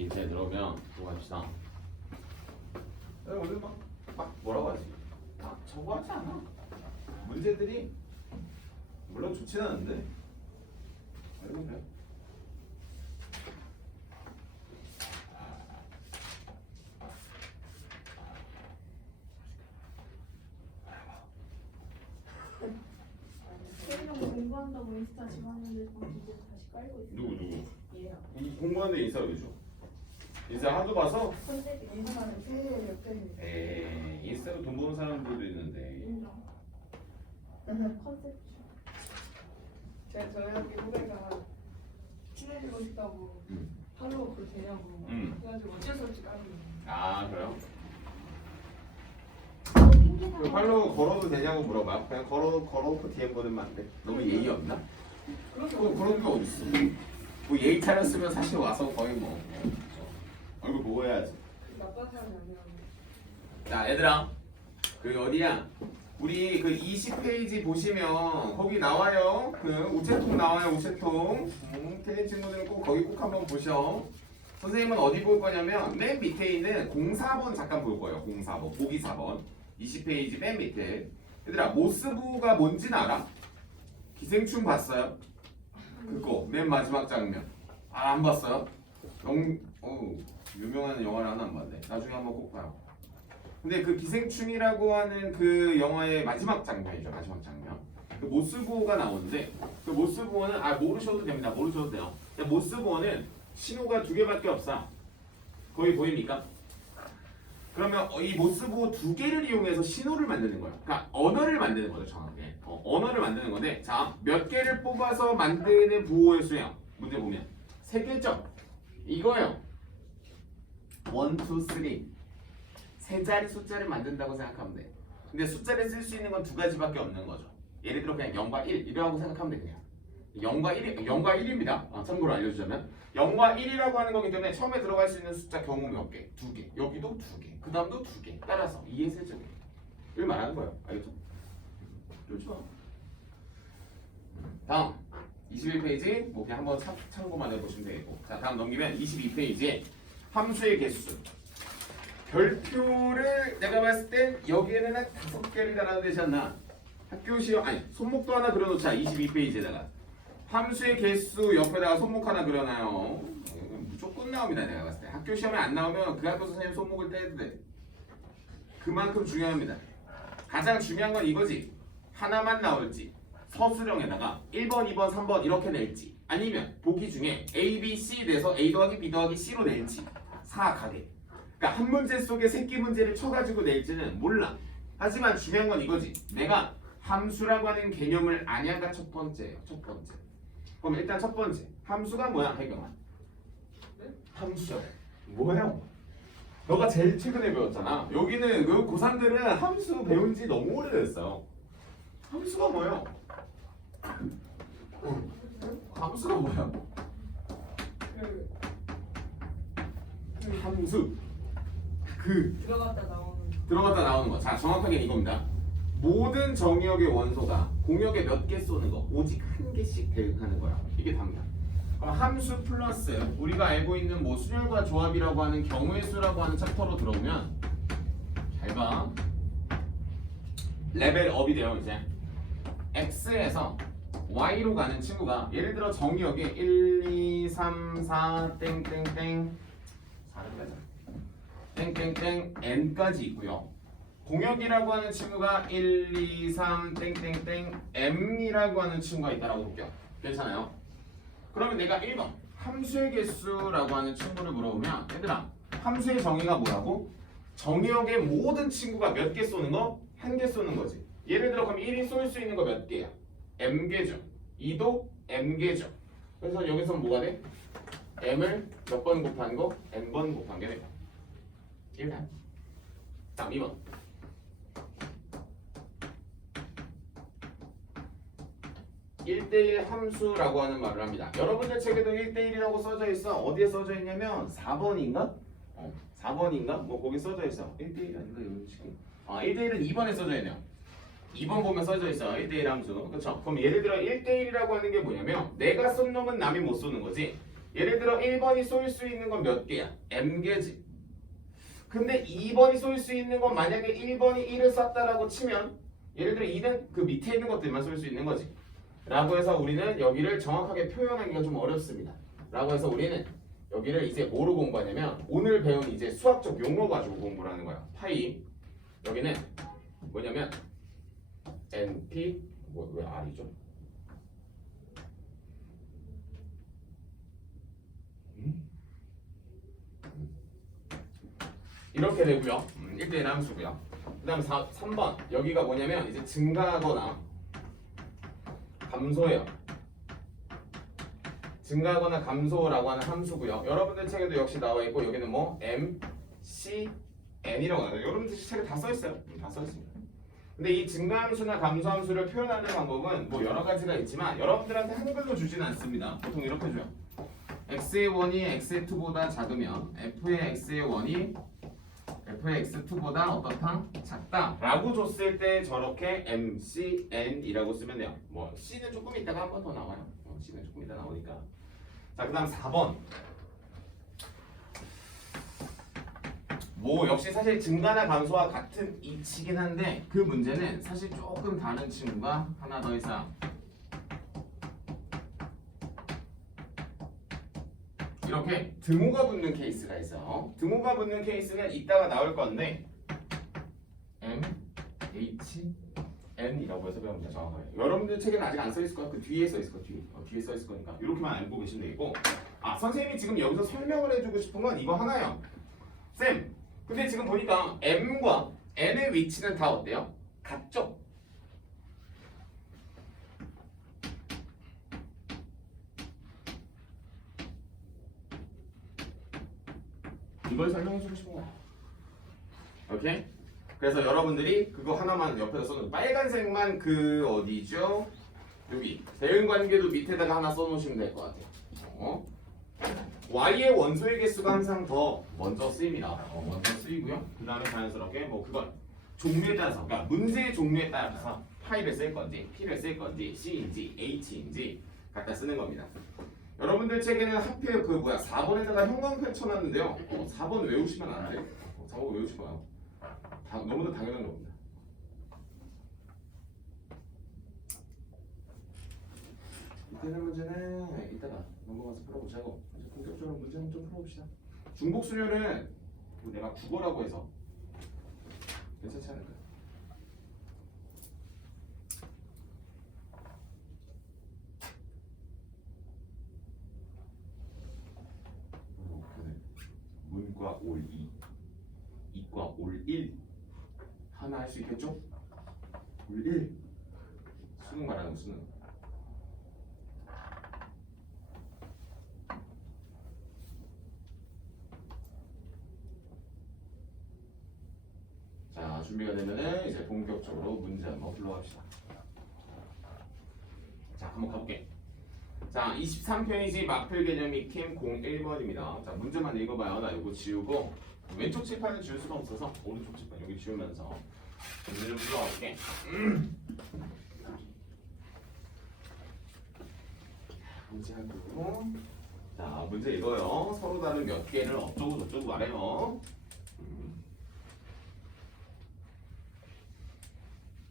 밑에 들어오면 또 갑시다. 오늘 막 뭐라고 하지? 막 저거 하지 않아. 문제들이 물론 좋지는 않은데 알고 그래. 공부한다고 인스타 지원하는데 이제 다시 깔고 있어요. 누구? 얘요. 이 공부하는데 인사 왜 줘? 인사 하도 봐서? 컨셉이 인사하는 새 옆에 에이 인스타로 돈 버는 사람들도 있는데. 인정. 컨셉. 저희 학교 후배가 친해지고 싶다고 팔로우 그 되냐고 그래가지고 어쩔 수 없이 까는 아 그래요? 그 팔로우 걸어도 되냐고 물어봐. 그냥 걸어놓고 DM 보내면 안 돼. 너무 예의 없나? 그런 게 어딨어. 뭐 예의 차렸으면 사실 와서 거의 뭐 얼굴 보고 해야지. 나쁜 사람이 아니라 자 얘들아 그 어디야? 우리 그 20페이지 보시면 거기 나와요. 그 우체통 나와요. 우체통. 틀린 친구들은 꼭 거기 꼭 한번 보셔. 선생님은 어디 볼 거냐면 맨 밑에 있는 04번 잠깐 볼 거예요. 04번 보기 4번 20페이지 맨 밑에. 얘들아 모스부가 뭔지는 알아? 기생충 봤어요? 그거 맨 마지막 장면. 아 안 봤어요? 유명한 영화를 하나 안 봤네. 나중에 한번 꼭 봐요. 근데 그 기생충이라고 하는 그 영화의 마지막 장면이죠. 마지막 장면. 그 모스부호가 나오는데 그 모스부호는 모르셔도 됩니다. 모르셔도 돼요. 모스부호는 신호가 두 개밖에 없어. 거기 보입니까? 그러면 이 모스부호 두 개를 이용해서 신호를 만드는 거예요. 그러니까 언어를 만드는 거죠. 정확하게. 언어를 만드는 건데 자, 몇 개를 뽑아서 만드는 부호의 수예요. 문제 보면 세 개죠. 이거예요. 1, 2, 3. 세 자리 숫자를 만든다고 생각하면 돼. 근데 숫자를 쓸 수 있는 건 두 가지밖에 없는 거죠. 예를 들어 그냥 0과 1 이라고 생각하면 돼. 그냥 0과 1입니다. 참고로 알려주자면 0과 1이라고 하는 거기 때문에 처음에 들어갈 수 있는 숫자 경우 몇 개? 두 개. 여기도 두 개. 그 다음도 두 개. 따라서 2의 세제곱. 이걸 말하는 거예요. 알겠죠? 그렇죠? 다음 21페이지 뭐 그냥 한번 참고만 해보시면 되겠고 자 다음 넘기면 22페이지에 함수의 개수 별표를 내가 봤을 땐 여기에는 한 5개를 달아야 되지 않나? 학교 시험 아니 손목도 하나 그려놓자. 22페이지에다가 함수의 개수 옆에다가 손목 하나 그려놔요. 무조건 나옵니다. 내가 봤을 때 학교 시험에 안 나오면 그 학교 선생님 손목을 떼도 돼. 그만큼 중요합니다. 가장 중요한 건 이거지. 하나만 나올지 서술형에다가 1번, 2번, 3번 이렇게 낼지 아니면 보기 중에 A, B, C 내서 A 더하기 B 더하기 C로 낼지 사각하게. 그러니까 한 문제 속에 새끼 문제를 쳐가지고 낼지는 몰라. 하지만 중요한 건 이거지. 내가 함수라고 하는 개념을 아냐가 첫 번째예요. 첫 번째. 그럼 일단 첫 번째. 함수가 뭐야, 혜경아? 함수야. 뭐예요? 너가 제일 최근에 배웠잖아. 여기는 그 고3들은 함수 배운 지 너무 오래됐어요. 함수가 뭐예요? 함수가 뭐야? 함수. 들어갔다 나오는 거. 자, 정확하게 이겁니다. 모든 정의역의 원소가 공역에 몇 개 쏘는 거. 오직 한 개씩 대응하는 거야. 이게 답니다. 그럼 함수 플러스 우리가 알고 있는 뭐 순열과 조합이라고 하는 경우의 수라고 하는 챕터로 들어오면 잘 봐. 레벨업이 돼요, 이제. x에서 y로 가는 친구가 예를 들어 정의역에 1, 2, 3, 4 땡땡땡 4를 빼자. 땡땡땡 n까지 있고요. 공역이라고 하는 친구가 1, 2, 3 땡땡땡 m이라고 하는 친구가 있다라고 볼게요. 괜찮아요? 그러면 내가 1번 함수의 개수라고 하는 친구를 물어보면 얘들아 함수의 정의가 뭐라고? 정의역의 모든 친구가 몇 개 쏘는 거? 한 개 쏘는 거지. 예를 들어 그럼 1이 쏠 수 있는 거 몇 개야? m개죠. 2도 m개죠. 그래서 여기서 뭐가 돼? m을 몇 번 곱한 거? n번 곱한 게 돼. 1단. 다음 2번. (1대1) 함수라고 하는 말을 합니다. 여러분들 책에도 1대1이라고 써져 있어. 어디에 써져 있냐면 4번인가? 4번인가? 뭐 거기 써져 있어. 1대1 아닌가? 여기 지금. 1대1은 2번에 써져 있네요. 2번 보면 써져 있어. 1대1 함수. 그렇죠? 그럼 예를 들어 1대1이라고 하는 게 뭐냐면 내가 쏜 놈은 남이 못 쏘는 거지. 예를 들어 1번이 쏠 수 있는 건 몇 개야? m개지. 근데 2번이 쏠 수 있는 건 만약에 1번이 1을 쐈다라고 치면 예를 들어 2는 그 밑에 있는 것들만 쏠 수 있는 거지. 라고 해서 우리는 여기를 정확하게 표현하기가 좀 어렵습니다. 라고 해서 우리는 여기를 이제 뭐로 공부하냐면 오늘 배운 이제 수학적 용어 가지고 공부를 하는 거야. 파이. 여기는 뭐냐면 NP 왜 R이죠? 이렇게 되고요. 1대1 함수고요. 그 다음 3번 여기가 뭐냐면 이제 증가하거나 감소해요. 증가하거나 감소라고 하는 함수고요. 여러분들 책에도 역시 나와 있고 여기는 뭐 M, C, N이라고 하나요? 여러분들 책에 다 써 있어요. 다 써 있습니다. 근데 이 증가함수나 감소함수를 표현하는 방법은 뭐 여러 가지가 있지만 여러분들한테 한글로 주지는 않습니다. 보통 이렇게 줘요. x의 1이 x의 2보다 작으면 f의 x의 1이 f의 x2보다 어떻다? 작다 라고 줬을 때 저렇게 m, c, n이라고 쓰면 돼요. 뭐 c는 조금 있다가 한 번 더 나와요. c는 조금 있다 나오니까. 자, 그 다음 4번 뭐 역시 사실 증가나 감소와 같은 이치긴 한데 그 문제는 사실 조금 다른 친구가 하나 더 있어. 이렇게 등호가 붙는 케이스가 있어요. 등호가 붙는 케이스는 이따가 나올 건데 M, H, N이라고 해서 배우면 돼. 정확하게. 여러분들 책에는 아직 안 써 있을 거야. 그 뒤에 써 있을 거야. 뒤에 써 있을 거니까 이렇게만 알고 계시면 되겠고. 아, 선생님이 지금 여기서 설명을 해주고 싶은 건 이거 하나요. 쌤, 근데 지금 보니까 M과 N의 위치는 다 어때요? 같죠? 이걸 설명해주고 싶은 거야. 오케이? 그래서 여러분들이 그거 하나만 옆에다 써놓은 빨간색만 그 어디죠? 여기 대응관계도 밑에다가 하나 써놓으시면 될 것 같아요. y의 원소의 개수가 항상 더 먼저 쓰입니다. 먼저 쓰이고요. 그 다음에 자연스럽게 뭐 그건 종류에 따라서, 그러니까 문제의 종류에 따라서 파이를 쓸 건지 p를 쓸 건지 c인지 h인지 갖다 쓰는 겁니다. 여러분들 책에는 하필 그 4번에다가 형광 펼쳐놨는데요. 4번 외우시면 안 돼요. 4번 외우지 마요. 너무나 당연한 겁니다. 이때는 문제는 이따가 넘어가서 풀어보자고. 이제 본격적으로 문제는 좀 풀어봅시다. 중복 수열은 내가 국어라고 해서 괜찮지 않을까? 문과 올 2, 이과 올 1 하나 할 수 있겠죠? 올 1 수능 말하는 수능. 자, 준비가 되면은 이제 본격적으로 문제 한번 불러갑시다. 자, 한번 가볼게. 자, 23페이지 마플 개념 익힘 01번입니다. 자, 문제만 읽어봐요. 나 이거 지우고 왼쪽 칠판은 지울 수가 없어서 오른쪽 칠판 여기 지우면서 문제 좀 풀어볼게. 문제 하고, 자, 문제 이거요. 서로 다른 몇 개를 어쩌고 저쩌고 말해요.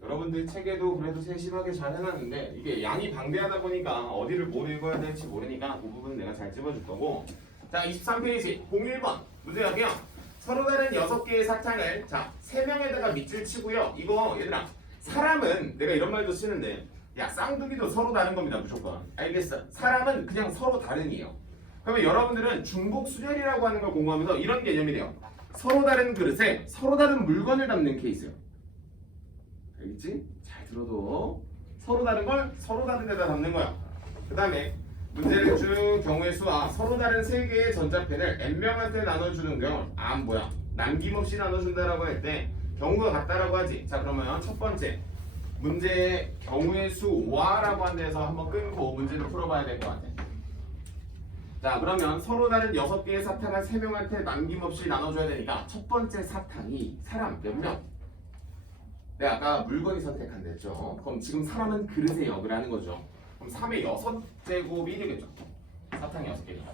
여러분들 책에도 그래도 세심하게 잘 해놨는데 이게 양이 방대하다 보니까 어디를 뭘 읽어야 될지 모르니까 그 부분 내가 잘 집어줄 거고. 자, 23페이지 01번 문제 갈게요. 서로 다른 6개의 사탕을 자 3명에다가 밑줄 치고요. 이거 얘들아, 사람은 내가 이런 말도 쓰는데 야, 쌍둥이도 서로 다른 겁니다. 무조건. 알겠어? 사람은 그냥 서로 다른이에요. 그러면 여러분들은 중복수열이라고 하는 걸 공부하면서 이런 개념이 돼요. 서로 다른 그릇에 서로 다른 물건을 담는 케이스예요. 알겠지? 잘 들어도 서로 다른 걸 서로 다른 데다 담는 거야. 그 다음에 문제를 준 경우의 수와 서로 다른 3개의 전자펜을 n명한테 나눠주는 경우 남김없이 나눠준다라고 할 때 경우가 같다라고 하지. 자, 그러면 첫 번째 문제의 경우의 수와 라고 한 데서 한번 끊고 문제를 풀어봐야 될 것 같아. 자, 그러면 서로 다른 6개의 사탕을 3명한테 남김없이 나눠줘야 되니까 첫 번째 사탕이 사람 몇 명? 내가 아까 물건이 선택한다 했죠. 그럼 지금 사람은 그릇의 역을 하는 거죠. 그럼 3의 6제곱이 되겠죠. 사탕이 6개니까.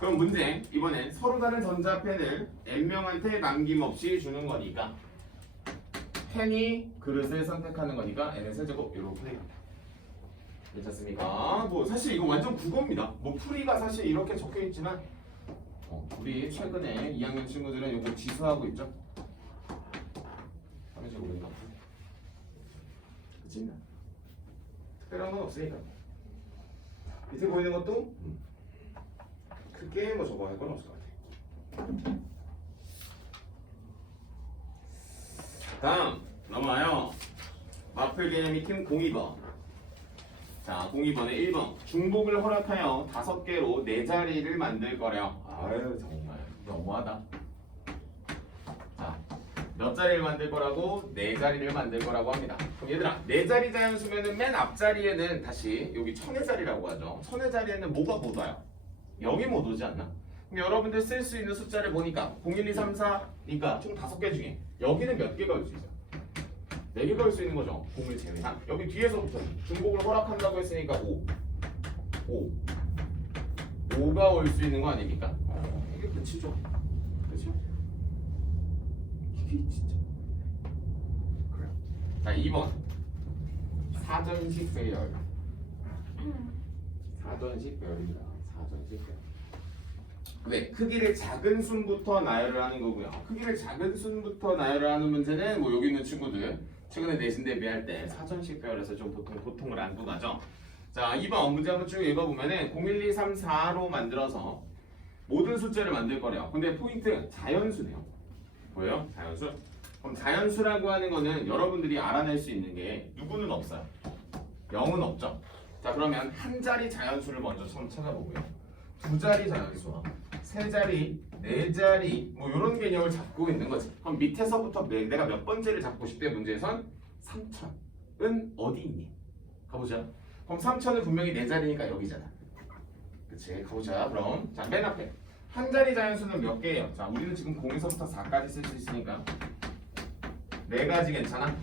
그럼 문제 이번엔 서로 다른 전자펜을 n명한테 남김없이 주는 거니까 펜이 그릇을 선택하는 거니까 n의 세제곱 이렇게 되겠다. 괜찮습니까? 뭐 사실 이거 완전 국어입니다. 뭐 풀이가 사실 이렇게 적혀 있지만 우리 최근에 2학년 친구들은 이거 지수하고 있죠? 하면 제곱인가? 그치? 특별한 건 없으니까. 밑에 보이는 것도 크게 뭐 저거 할 건 없을 것 같아. 다음 넘어와요. 마플 개념이 팀 02번. 자, 02번에 1번 중복을 허락하여 5개로 4자리를 만들 거래요. 아유 정말 너무하다. 자, 몇 자리를 만들 거라고? 4자리를 만들 거라고 합니다. 그럼 얘들아 4자리 자연수면은 맨 앞자리에는 다시 여기 천의 자리라고 하죠. 천의 자리에는 뭐가 못 와요? 0이 못 오지 않나? 그럼 여러분들 쓸 수 있는 숫자를 보니까 0, 1, 2, 3, 4니까 총 5개 중에 여기는 몇 개가 올 수 있어요? 4개가 올 수 있는 거죠. 0을 제외한. 여기 뒤에서부터 중복을 허락한다고 했으니까 5 5가 올 수 있는 거 아닙니까? 이게 끝이죠. 그렇죠? 이게 진짜 그래. 자 2번 사전식 배열. 사전식 배열입니다. 사전식 배열. 왜? 크기를 작은 순부터 나열을 하는 거고요. 크기를 작은 순부터 나열을 하는 문제는 뭐 여기 있는 친구들 최근에 내신 대비할 때 사전식 배열에서 좀 보통을 안고 가죠. 자 2번 문제 한번 쭉 읽어보면은 0, 1, 2, 3, 4로 만들어서 모든 숫자를 만들 거래요. 근데 포인트 자연수네요. 뭐예요? 자연수? 그럼 자연수라고 하는 거는 여러분들이 알아낼 수 있는 게 누구는 없어요. 0은 없죠. 자 그러면 한 자리 자연수를 먼저 처음 찾아보고요. 2자리 자연수와 3자리, 4자리 뭐 이런 개념을 잡고 있는 거지. 그럼 밑에서부터 내가 몇 번째를 잡고 싶대 문제에선 3천은 어디 있니? 가보자. 그럼 3천은 분명히 4자리니까 여기잖아. 그치? 가보자. 그럼 자 맨 앞에 한 자리 자연수는 몇 개예요? 자 우리는 지금 0에서부터 4까지 쓸 수 있으니까 4가지 괜찮아?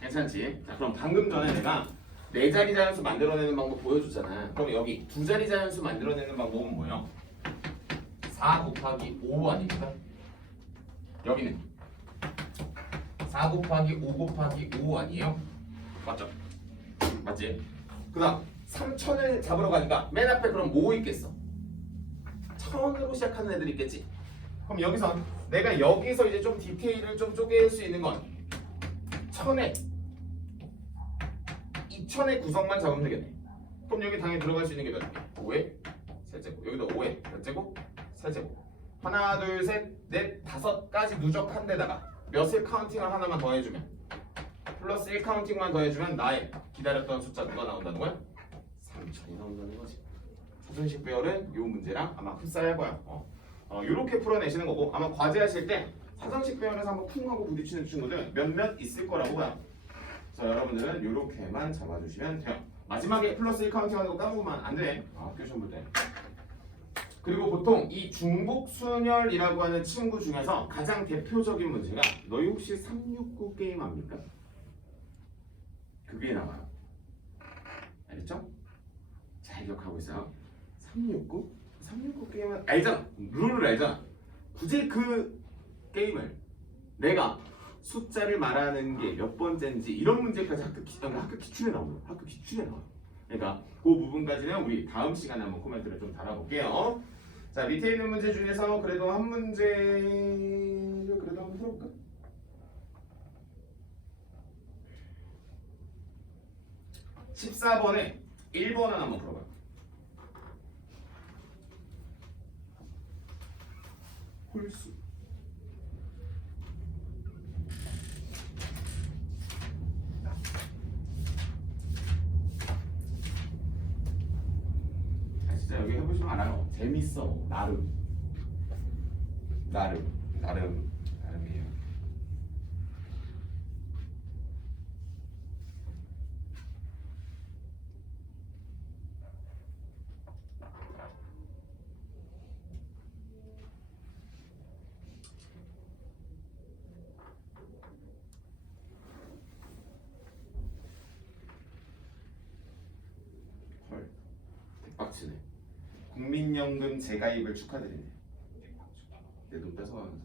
괜찮지? 자 그럼 방금 전에 내가 4자리 자연수 만들어내는 방법 보여줬잖아. 그럼 여기 2자리 자연수 만들어내는 방법은 뭐예요? 4 곱하기 5 아닙니까? 여기는 4 곱하기 5 곱하기 5 아니에요? 맞죠? 맞지? 그 다음 3천을 잡으러 가니까 맨 앞에 그럼 뭐 있겠어? 천으로 시작하는 애들 있겠지? 그럼 여기서 내가 여기서 이제 좀 디테일을 좀 쪼갤 수 있는 건 천에 2천의 구성만 잡으면 되겠네. 그럼 여기 당연히 들어갈 수 있는 게 몇 개? 5의 세제곱. 여기도 5의 몇 제곱? 세제곱. 하나, 둘, 셋, 넷, 5까지 누적한 데다가 몇을 카운팅을 하나만 더해주면 플러스 1 카운팅만 더해주면 나의 기다렸던 숫자 누가 나온다는 거야? 3천이 나온다는 거지. 사전식 배열은 이 문제랑 아마 흡사할 거야. 이렇게 풀어내시는 거고 아마 과제하실 때 사전식 배열에서 한번 쿵 하고 부딪히는 친구들 몇몇 있을 거라고 봐요. 그래서 여러분들은 이렇게만 잡아주시면 돼요. 마지막에 플러스 1 카운팅하는 거 까먹으면 안 돼. 학교 시험 볼 때. 그리고 보통 이 중복순열이라고 하는 친구 중에서 가장 대표적인 문제가 너희 혹시 369 게임 합니까? 그게 나와요. 알겠죠? 잘 기억하고 있어요. 369? 369 게임은 알잖아. 룰을 알잖아. 굳이 그 게임을 내가 숫자를 말하는 게 몇 번째인지 이런 문제까지 학교 기출에 나와요. 학교 기출에 나와요. 그러니까 그 부분까지는 우리 다음 시간에 한번 코멘트를 좀 달아볼게요. 자 밑에 있는 문제 중에서 그래도 한 문제를 그래도 한번 풀어볼까? (14번에) 1번을 한번 풀어봐요. 홀수. 진짜 여기 해보시면 알아요. 재밌어. 나름이에요. 헐, 대박치네. 국민연금 재가입을 축하드리네. 내 돈 뺏어가면서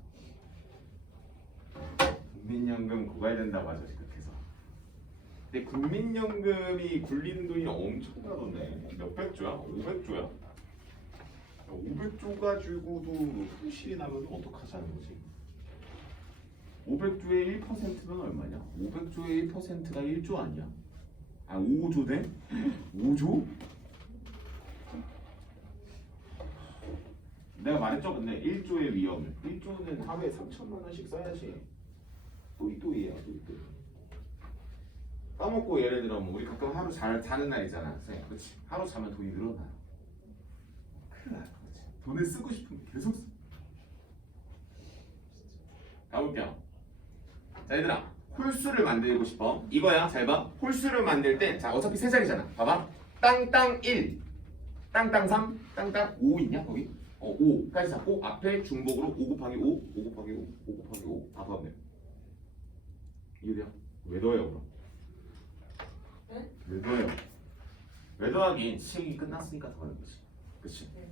국민연금 고갈된다고 하죠 지급해서. 근데 국민연금이 굴리는 돈이 엄청나던데 몇백 조야? 500조야? 500조 가지고도 손실이 나면 어떡하자는 거지? 500조의 1%면 얼마냐? 500조의 1%가 1조 아니야? 아 5조 돼? 5조? 내가 말했죠? 근데 1조의 위험을 1조는 하루에 3천만 원씩 써야지. 또이또이야 또이또이. 까먹고 예를 들어 뭐 우리 가끔 하루 자는 날이잖아. 그렇지. 하루 자면 돈이 늘어나. 큰일 나. 그렇지. 돈을 쓰고 싶으면 계속 써. 가볼게요. 자 얘들아 홀수를 만들고 싶어. 이거야. 잘 봐. 홀수를 만들 때 자 어차피 세 자리잖아. 봐봐. 땅땅 1 땅땅 3 땅땅 5 있냐 거기? 5까지 잡고 앞에 중복으로 5 곱하기 5 5 곱하기 5 5 곱하기 5 다 더하면 이해돼요? 왜 더해요 그럼? 네? 왜 더해요? 왜 더하긴 시행이 끝났으니까 더하는 거지. 그치? 네.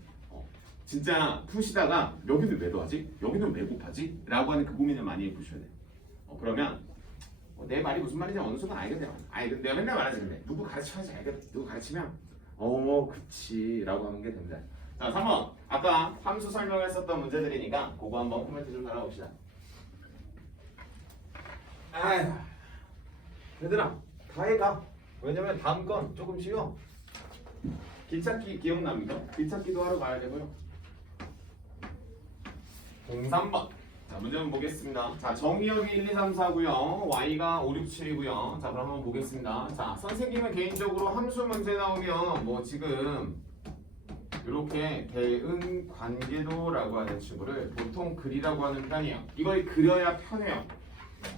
진짜 푸시다가 여기는 왜 더하지? 여기는 왜 곱하지? 라고 하는 그 고민을 많이 해보셔야 돼. 그러면 내 말이 무슨 말인지 어느 순간 알겠네요. 근데 내가 맨날 말하지 근데 누구 가르쳐야지 알겠다. 누구 가르치면 그치 라고 하는 게 됩니다. 자 3번 아까 함수 설명했었던 문제들이니까 그거 한번 코멘트 좀 달아봅시다. 아휴 얘들아 다 해가. 왜냐면 다음 건 조금 쉬워. 길찾기 기억납니까? 길찾기도 하러 가야 되고요. 03번 자 문제 한번 보겠습니다. 자 정의역이 1, 2, 3, 4고요. y가 5, 6, 7이고요. 자 그럼 한번 보겠습니다. 자 선생님은 개인적으로 함수 문제 나오면 뭐 지금 이렇게 대응 관계도라고 하는 친구를 보통 글이라고 하는 편이에요. 이걸 그려야 편해요.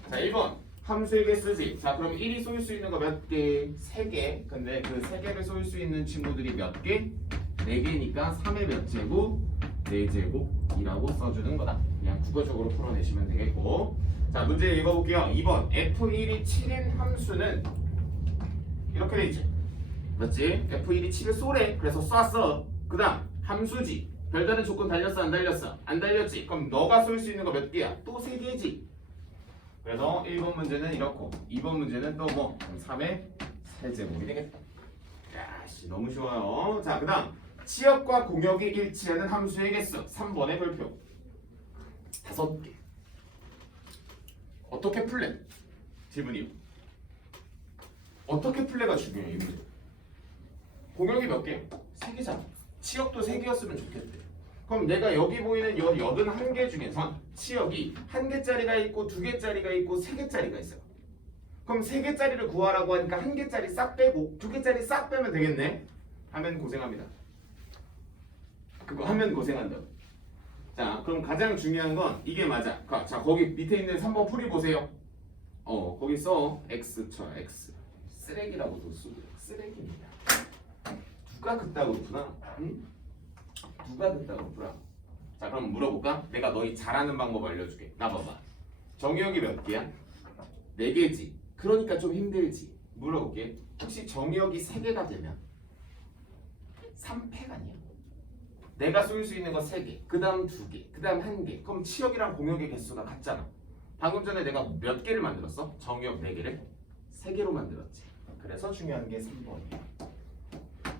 자 1번 함수에게 쓰지. 자 그럼 1이 쏠 수 있는 거 몇 개? 3개. 근데 그 3개를 쏠 수 있는 친구들이 몇 개? 4개니까 3의 몇 제곱? 4제곱이라고 써주는 거다. 그냥 국어적으로 풀어내시면 되겠고. 자 문제 읽어볼게요. 2번 f1이 7인 함수는 이렇게 돼 있지. 맞지? f1이 7을 쏘래. 그래서 쐈어. 그 다음 함수지. 별다른 조건 달렸어 안 달렸어? 안 달렸지. 그럼 너가 쏠 수 있는 거 몇 개야? 또 3개지. 그래서 1번 문제는 이렇고 2번 문제는 또 뭐 3의 세제곱이 되겠다. 야씨 너무 쉬워요. 자 그 다음 치역과 공역이 일치하는 함수의 개수 3번의 별표 5개. 어떻게 풀래? 질문이요. 어떻게 풀래가 중요해 이 문제. 공역이 몇 개? 3개잖아. 치역도 3개였으면 좋겠대. 그럼 내가 여기 보이는 81개 중에선 치역이 1개짜리가 있고 2개짜리가 있고 3개짜리가 있어요. 그럼 3개짜리를 구하라고 하니까 1개짜리 싹 빼고 2개짜리 싹 빼면 되겠네. 하면 고생합니다. 그거 하면 고생한다. 자 그럼 가장 중요한 건 이게 맞아. 자 거기 밑에 있는 3번 풀이 보세요. 거기 써 x 쳐 x 쓰레기라고도 쓰고 쓰레기입니다. 누가 그따구로 푸나? 응? 누가 그따구로 풀어? 자 그럼 물어볼까? 내가 너희 잘하는 방법 알려줄게. 나 봐봐. 정의역이 몇 개야? 4개지. 그러니까 좀 힘들지. 물어볼게. 혹시 정의역이 3개가 되면 3패가 아니야? 내가 쏠 수 있는 거 3개, 그 다음 2개, 그 다음 1개. 그럼 치역이랑 공역의 개수가 같잖아. 방금 전에 내가 몇 개를 만들었어? 정의역 4개를? 3개로 만들었지. 그래서 중요한 게 3번이야.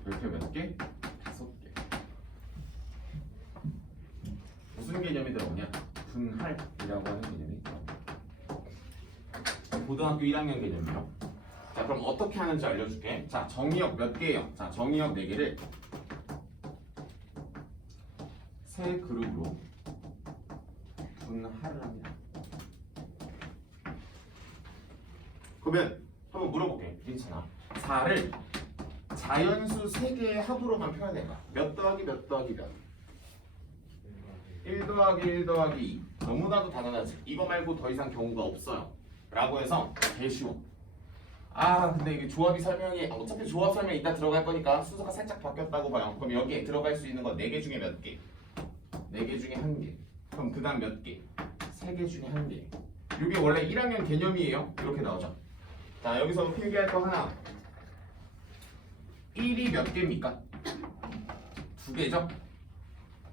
별표 몇 개? 5개. 무슨 개념이 들어오냐? 분할이라고 하는 개념이 들어오냐. 고등학교 1학년 개념이요. 자 그럼 어떻게 하는지 알려줄게. 자 정의역 몇 개예요? 자 정의역 4개를 세 그룹으로 분할을 합니다. 그러면 한번 물어볼게. 괜찮아. 4를 자연수 3개의 합으로만 표현해봐. 몇 더하기 몇 더하기 몇? 1 더하기 1 더하기 2. 너무나도 당연하지. 이거 말고 더 이상 경우가 없어요. 라고 해서 개 쉬워. 근데 이게 조합이 설명이 어차피 조합 설명 이따 들어갈 거니까 순서가 살짝 바뀌었다고 봐요. 그럼 여기에 들어갈 수 있는 건 4개 중에 몇 개? 4개 중에 1개. 그럼 그 다음 몇 개? 3개 중에 1개. 이게 원래 1학년 개념이에요. 이렇게 나오죠. 자 여기서 필기할 거 하나. 1이 몇 개입니까? 2개죠?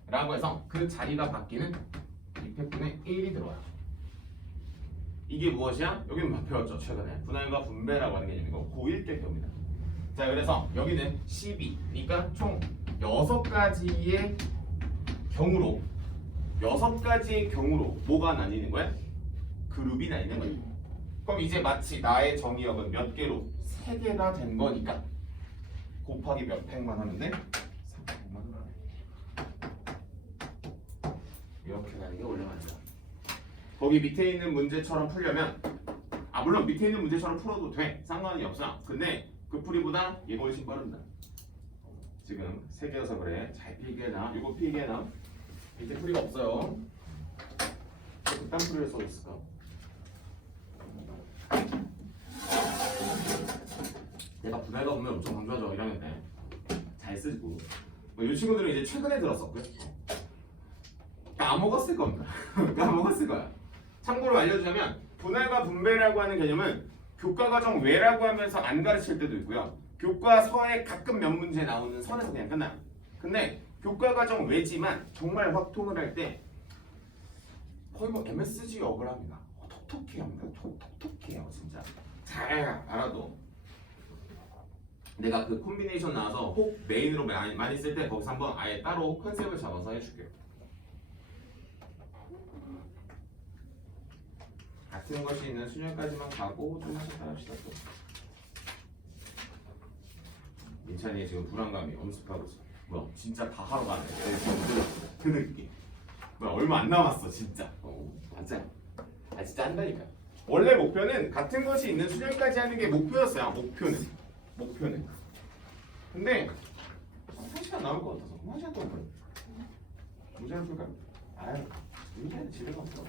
라고 해서 그 자리가 바뀌는 2팩분의 1이 들어와요. 이게 무엇이야? 여기는 배웠죠 최근에 분할과 분배라고 하는 개념이고 고1 때 배웁니다. 자 그래서 여기는 12니까 총 6가지의 경우로 6가지의 경우로 뭐가 나뉘는 거야? 그룹이 나뉘는 거야. 그럼 이제 마치 나의 정의역은 몇 개로? 3개가 된 거니까 곱하기 몇 팩만 하면 돼? 3팩만 원. 이렇게 가는 게 원래 맞아. 거기 밑에 있는 문제처럼 풀려면 물론 밑에 있는 문제처럼 풀어도 돼. 상관이 없어. 근데 그 풀이보다 얘가 훨씬 빠릅니다. 지금 3개여서 그래. 잘 필게나 이거 필게나 밑에 풀이가 없어요. 그딴 풀이를 써 있을까? 내가 분할과 분배 엄청 강조하죠 1학년 때. 잘 쓰고 이 친구들은 이제 최근에 들었었고요. 까먹었을 겁니다. 까먹었을 거야. 참고로 알려주자면 분할과 분배라고 하는 개념은 교과과정 외라고 하면서 안 가르칠 때도 있고요. 교과서에 가끔 몇 문제 나오는 선에서 그냥 끝나요. 근데 교과과정 외지만 정말 확통을 할 때 거의 뭐 MSG 역을 합니다. 톡톡히 합니다. 톡톡해요 진짜. 잘 알아도 내가 그 콤비네이션 나와서 혹 메인으로 많이 쓸 때 거기서 한번 아예 따로 컨셉을 잡아서 해줄게요. 같은 것이 있는 수년까지만 가고 좀 하셨다 합시다 또. 민찬이 지금 불안감이 엄습하고 있어. 뭐야 진짜 다 하러 가네. 그 느낌. 뭐야 얼마 안 남았어 진짜. 맞아. 진짜 한다니까. 원래 목표는 같은 것이 있는 수년까지 하는 게 목표였어요. 목표는. 근데 1시간 남을 것 같아서 1시간 동안 걸려. 문제를 풀까? 아유 문제는 집에가 없어.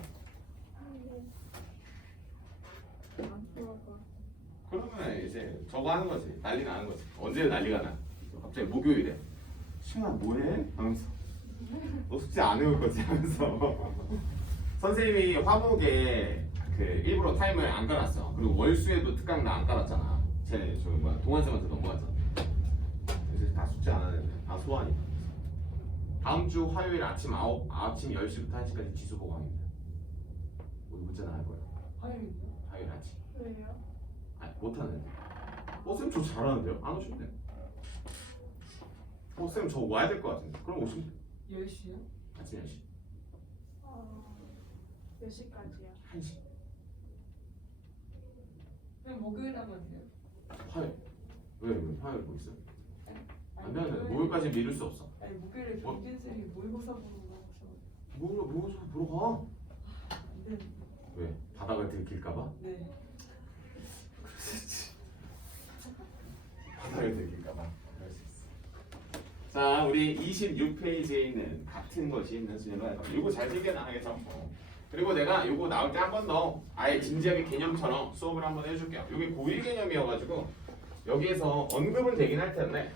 그러면 이제 저거 하는 거지. 난리 나는 거지. 언제 난리가 나? 갑자기 목요일에 시현아 뭐해? 하면서 너 숙제 안 해올 거지? 하면서 선생님이 화목에 그 일부러 타임을 안 깔았어. 그리고 월수에도 특강 나 안 깔았잖아. 쟤네 저 뭐야 동환쌤한테 넘어갔잖아. 그래서 다 숙제 안 하는데 다 소환이. 다음 주 화요일 아침 10시부터 1시까지 지수 보강입니다. 우리 문제 나갈 거예요. 화요일 아침. 왜요? 못하는데. 쌤 저 잘하는데요? 안 오시면 돼요. 쌤 저 와야 될 것 같은데. 그럼 오시면 돼요. 10시요? 아침 10시. 몇 시까지요? 1시. 그냥 목요일 하면 돼요? 화요일. 왜 화요일 뭐 있어? 안 돼. 목요일까지 미룰 수 없어. 아니 목요일에 뭐? 정진쌤이 모의고사 보러 가셔. 모의고사 보러 가. 안 되는데. 왜? 바닥을 들킬까봐? 네. 바닥을 들킬까봐. 그럴 수 있어. 자, 우리 26페이지에 있는 같은 것이 있는 수녀가 이거 잘 들게 나가겠죠. 그리고 내가 이거 나올 때 한 번 더 아예 진지하게 개념처럼 수업을 한번 해줄게요. 이게 고1 개념이어가지고 여기에서 언급은 되긴 할 텐데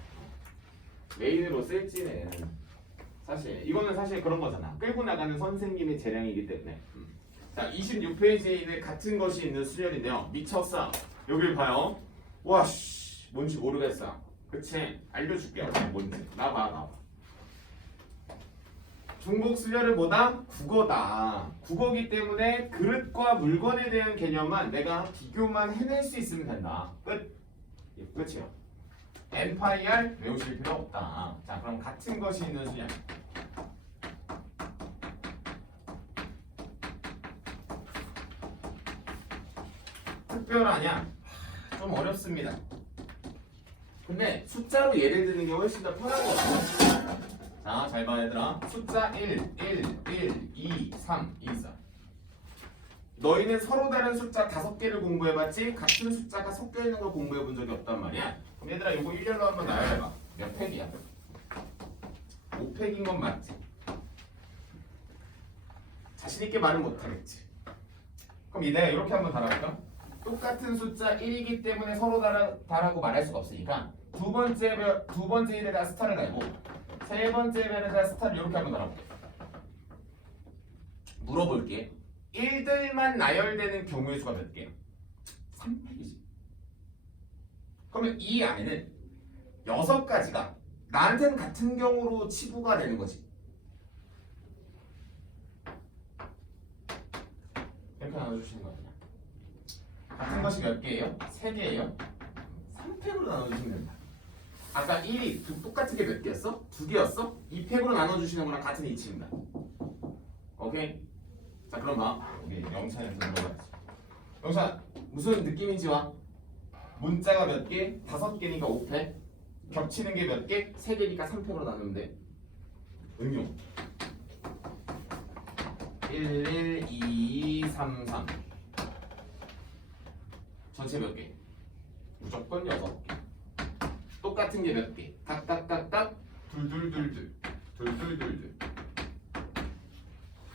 메인으로 쓸지는 사실 이거는 사실 그런 거잖아. 끌고 나가는 선생님의 재량이기 때문에. 자, 26페이지에 있는 같은 것이 있는 수련인데요. 미쳤어. 여길 봐요. 와씨 뭔지 모르겠어. 그치? 알려줄게. 뭔지. 나봐. 중복 수련을 보다 국어다. 국어기 때문에 그릇과 물건에 대한 개념만 내가 비교만 해낼 수 있으면 된다. 끝. 끝이요. NPR 외우실 필요 없다. 자, 그럼 같은 것이 있는 수련. 특별하냐? 좀 어렵습니다. 근데 숫자로 예를 드는 게 훨씬 더 편한 것 같아요. 자, 잘 봐 얘들아. 숫자 1, 2, 3 있어. 너희는 서로 다른 숫자 5개를 공부해봤지 같은 숫자가 섞여 있는 걸 공부해본 적이 없단 말이야. 그럼 얘들아 이거 일렬로 한번 나열해봐. 몇 팩이야? 5팩인 건 맞지? 자신 있게 말은 못하겠지. 그럼 내가 이렇게 한번 달아볼까? 똑같은 숫자 1이기 때문에 서로 다라고 말할 수가 없으니까 두 번째 일에다 스타를 달고 세 번째 일에다 스타를 이렇게 한번 달아볼게. 물어볼게. 1들만 나열되는 경우의 수가 몇 개야? 3팩이지. 그러면 이 안에는 6가지가 나한테는 같은 경우로 치부가 되는 거지. 나눠주시는 겁니다. 같은 것이 몇 개예요? 3개예요? 3팩으로 나눠주시면 됩니다. 아까 1이 똑같은 게 몇 개였어? 2개였어? 2팩으로 나눠주시는 거랑 같은 이치입니다. 오케이? 자 그럼 봐. 여기 영찬한테 물어봐야지. 영찬 무슨 느낌인지 와? 문자가 몇 개? 5개니까 5팩. 겹치는 게 몇 개? 3개니까 3팩으로 나누면 돼. 응용 1, 1, 2, 3, 3 전체 몇 개? 무조건 6개. 똑같은 게 몇 개? 딱딱딱딱 둘둘둘둘 둘둘둘둘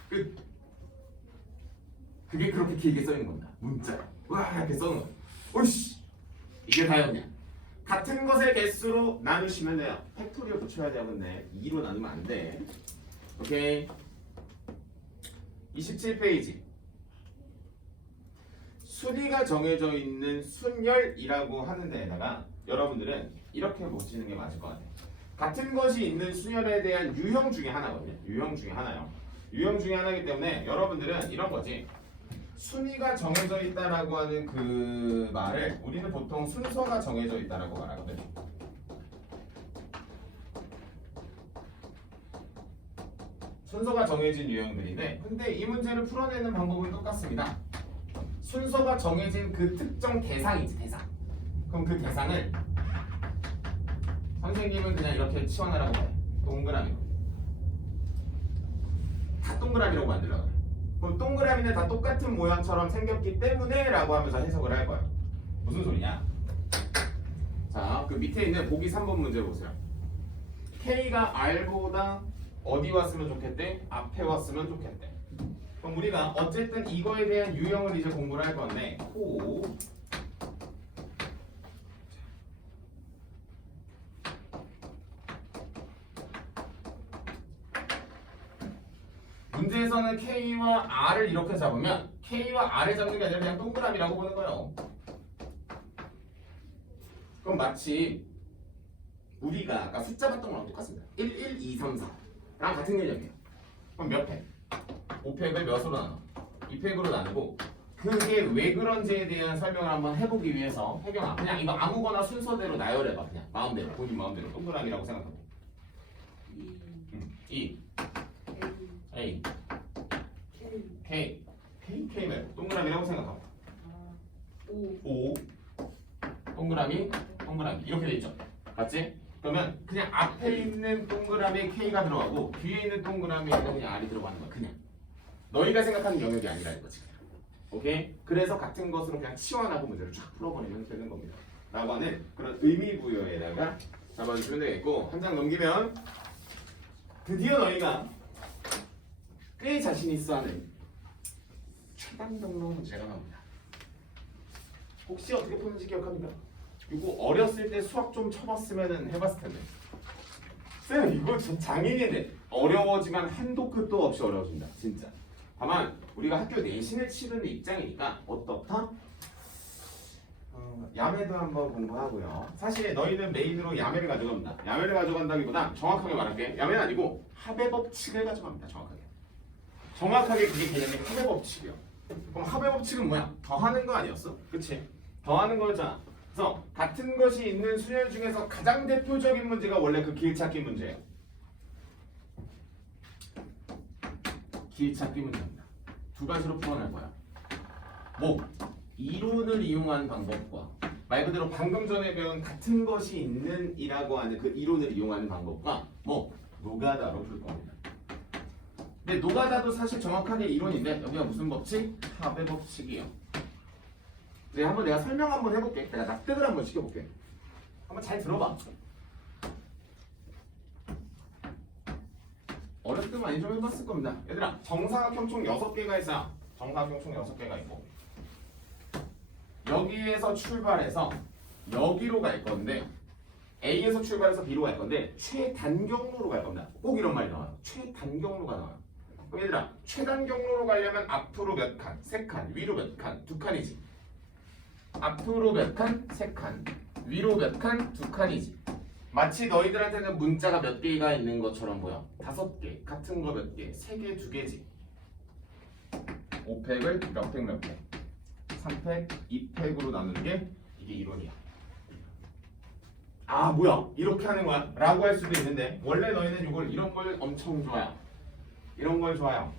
끝. 그게 그렇게 길게 써있는 겁니다. 문자 와 이렇게 써놓은 거야. 오이씨 이게 다였냐? 같은 것의 개수로 나누시면 돼요. 팩토리얼 붙여야 되는데 2로 나누면 안 돼. 오케이. 27페이지. 순위가 정해져 있는 순열이라고 하는 데에다가 여러분들은 이렇게 보시는 게 맞을 것 같아요. 같은 것이 있는 순열에 대한 유형 중에 하나거든요. 유형 중에 하나요. 유형 중에 하나이기 때문에 여러분들은 이런 거지. 순위가 정해져 있다라고 하는 그 말을 우리는 보통 순서가 정해져 있다라고 말하거든. 순서가 정해진 유형들인데 근데 이 문제를 풀어내는 방법은 똑같습니다. 순서가 정해진 그 특정 대상이지 대상. 그럼 그 대상을 선생님은 그냥 이렇게 치환하라고 해. 동그라미로. 다 동그라미라고 만들라고 해. 그럼 동그라미는 다 똑같은 모양처럼 생겼기 때문에 라고 하면서 해석을 할 거야. 무슨 소리냐? 자, 그 밑에 있는 보기 3번 문제 보세요. K가 R보다 어디 왔으면 좋겠대? 앞에 왔으면 좋겠대. 그럼 우리가 어쨌든 이거에 대한 유형을 이제 공부를 할 건데 호 문제에서는 K와 R을 이렇게 잡으면 K와 R을 잡는 게 아니라 그냥 동그라미라고 보는 거예요. 그럼 마치 우리가 아까 숫자 봤던 거랑 똑같습니다. 1, 1, 2, 3, 4랑 같은 개념이에요. 그럼 몇 팩? 5팩을 몇으로 나눠? 2팩으로 나누고 그게 왜 그런지에 대한 설명을 한번 해보기 위해서 혜경아 그냥 이거 아무거나 순서대로 나열해봐. 그냥 마음대로 본인 마음대로 동그라미라고 생각하고 2 A K K 말고 동그라미라고 생각하고 5 동그라미 이렇게 돼 있죠. 맞지? 그러면 그냥 앞에 있는 동그라미에 K가 들어가고 뒤에 있는 동그라미에는 그냥 R이 들어가는 거야. 그냥 너희가 생각하는 영역이 아니라는 거지. 오케이? 그래서 같은 것으로 그냥 치환하고 문제를 쫙 풀어버리면 되는 겁니다. 라고 하는 그런 의미 부여에다가 잡아주시면 되겠고 한 장 넘기면 드디어 너희가 꽤 자신 있어 하는 최단 경로 문제가 나옵니다. 혹시 어떻게 푸는지 기억합니까? 이거 어렸을 때 수학 좀 쳐봤으면 해봤을 텐데 쌤 이거 장인인데 어려워지만 한도 끝도 없이 어려워진다 진짜. 다만 우리가 학교 내신을 치르는 입장이니까 어떻다? 야매도 한번 공부하고요. 사실 너희는 메인으로 야매를 가져갑니다. 야매를 가져간다기보다 정확하게 말할게. 야매는 아니고 합의 법칙을 가져갑니다. 정확하게 그게 개념이 합의 법칙이요. 그럼 합의 법칙은 뭐야? 더하는 거 아니었어? 그치? 더하는 거잖아. 그래서 같은 것이 있는 수열 중에서 가장 대표적인 문제가 원래 그 길찾기 문제예요. 길찾기 문제입니다. 두 가지로 풀어낼 거야. 뭐 이론을 이용한 방법과 말 그대로 방금 전에 배운 같은 것이 있는 이라고 하는 그 이론을 이용하는 방법과 뭐 노가다로 풀 겁니다. 근데 노가다도 사실 정확하게 이론인데 여기가 무슨 법칙? 합의 법칙이에요. 이제 한번 내가 설명 한번 해볼게. 내가 납득을 한번 시켜볼게. 한번 잘 들어봐. 어렸을 때 많이 좀 해봤을 겁니다. 얘들아 정사각형 총 6개가 있어요. 정사각형 총 6개가 있고 여기에서 출발해서 여기로 갈 건데 A에서 출발해서 B로 갈 건데 최단경로로 갈 겁니다. 꼭 이런 말이 나와요. 최단경로가 나와요. 그럼 얘들아 최단경로로 가려면 앞으로 몇 칸? 3칸, 위로 몇 칸? 2칸이지. 앞으로 몇 칸? 3칸, 위로 몇 칸? 2칸이지. 마치 너희들한테는 문자가 몇 개가 있는 것처럼 보여. 5개, 같은 거 몇 개? 3개, 2개지. 5팩을 몇 팩 몇 팩? 3팩, 2팩으로 나누는 게 이게 이론이야. 아 뭐야 이렇게 하는 거야? 라고 할 수도 있는데 원래 너희는 이걸 이런 걸 엄청 좋아요. 이런 걸 좋아요.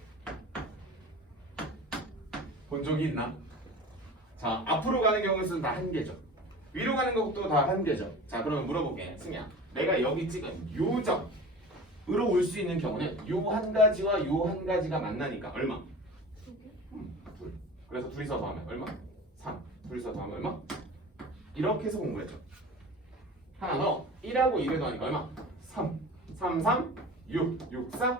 본 적이 있나? 자 앞으로 가는 경우에는 다 한 개죠. 위로 가는 것도 다 한 개죠. 자 그러면 물어볼게 승희야. 내가 여기 찍은 요 점으로 올 수 있는 경우는 요 한 가지와 요 한 가지가 만나니까 얼마? 둘. 그래서 둘이서 더하면 얼마? 3. 둘이서 더하면 얼마? 이렇게 해서 공부했죠. 하나 더 1하고 2를 더하니까 얼마? 3. 3, 3, 6. 6, 4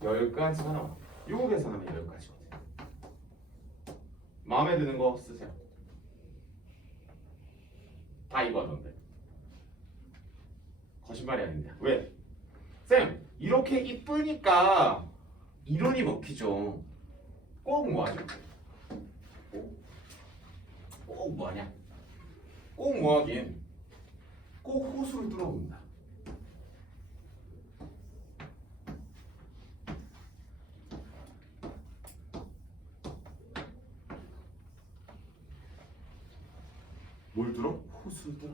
10가지가 나와. 요거 계산하면 10가지거든. 마음에 드는 거 쓰세요. 다 이거 하던데. 거짓말이 아닌데. 왜? 쌤 이렇게 이쁘니까 이론이 먹히죠. 꼭 뭐하죠? 꼭 뭐하냐? 꼭 뭐하긴 꼭 호수를 뚫어본다. 뭘 뚫어? 호수를 뚫어.